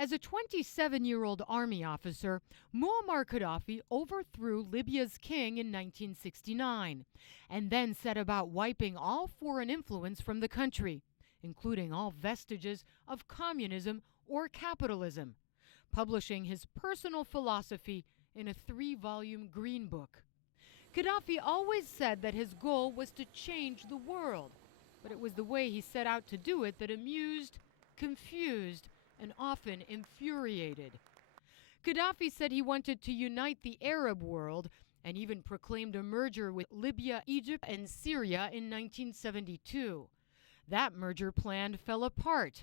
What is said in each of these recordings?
As a 27-year-old army officer, Muammar Gaddafi overthrew Libya's king in 1969 and then set about wiping all foreign influence from the country, including all vestiges of communism or capitalism, publishing his personal philosophy in a 3-volume green book. Gaddafi always said that his goal was to change the world, but it was the way he set out to do it that amused, confused, and often infuriated. Gaddafi said he wanted to unite the Arab world and even proclaimed a merger with Libya, Egypt, and Syria in 1972. That merger plan fell apart.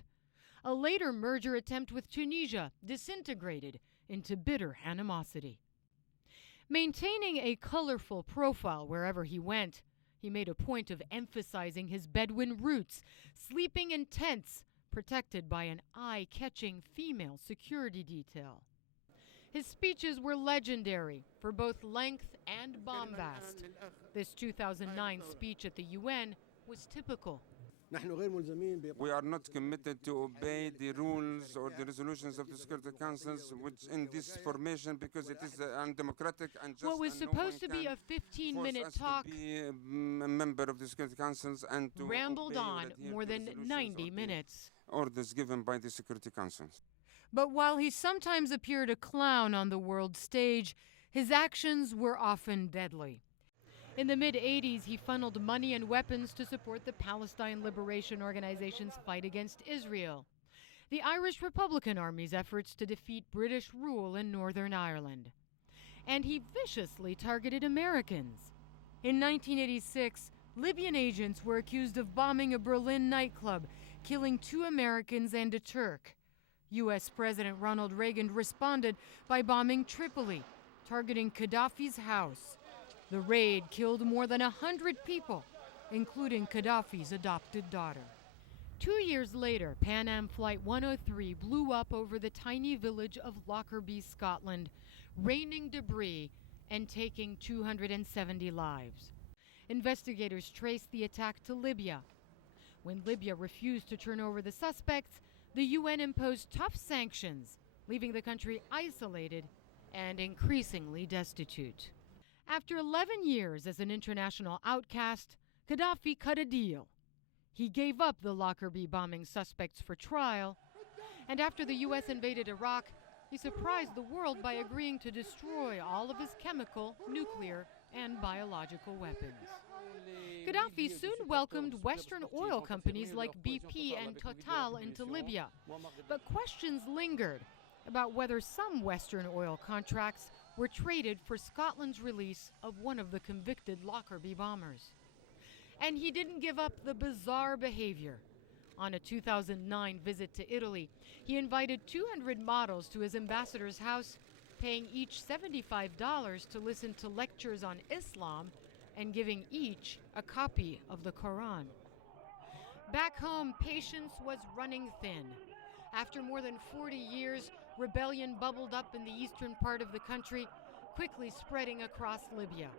A later merger attempt with Tunisia disintegrated into bitter animosity. Maintaining a colorful profile wherever he went, he made a point of emphasizing his Bedouin roots, sleeping in tents, protected by an eye-catching female security detail. His speeches were legendary for both length and bombast. This 2009 speech at the UN was typical. We are not committed to obey the rules or the resolutions of the Security Councils, which in this formation, because it is undemocratic and just. What was supposed to be a 15-minute talk to be a member of the Security Councils and to rambled on more than 90 minutes. Orders given by the Security Councils. But while he sometimes appeared a clown on the world stage, his actions were often deadly. In the mid-'80s, he funneled money and weapons to support the Palestine Liberation Organization's fight against Israel, the Irish Republican Army's efforts to defeat British rule in Northern Ireland. And he viciously targeted Americans. In 1986, Libyan agents were accused of bombing a Berlin nightclub, killing 2 Americans and a Turk. U.S. President Ronald Reagan responded by bombing Tripoli, targeting Gaddafi's house. The raid killed more than 100 people, including Gaddafi's adopted daughter. 2 years later, Pan Am Flight 103 blew up over the tiny village of Lockerbie, Scotland, raining debris and taking 270 lives. Investigators traced the attack to Libya. When Libya refused to turn over the suspects, the UN imposed tough sanctions, leaving the country isolated and increasingly destitute. After 11 years as an international outcast, Gaddafi cut a deal. He gave up the Lockerbie bombing suspects for trial, and after the U.S. invaded Iraq, he surprised the world by agreeing to destroy all of his chemical, nuclear, and biological weapons. Gaddafi soon welcomed Western oil companies like BP and Total into Libya, but questions lingered about whether some Western oil contracts were traded for Scotland's release of one of the convicted Lockerbie bombers. And he didn't give up the bizarre behavior. On a 2009 visit to Italy, he invited 200 models to his ambassador's house, paying each $75 to listen to lectures on Islam and giving each a copy of the Quran. Back home, patience was running thin. After more than 40 years, rebellion bubbled up in the eastern part of the country, quickly spreading across Libya.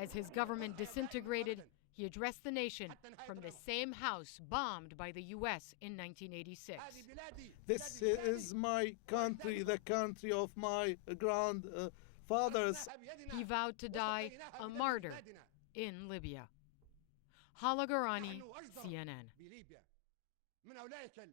As his government disintegrated, he addressed the nation from the same house bombed by the U.S. in 1986. This is my country, the country of my grandfathers. He vowed to die a martyr in Libya. Hala Gorani, CNN.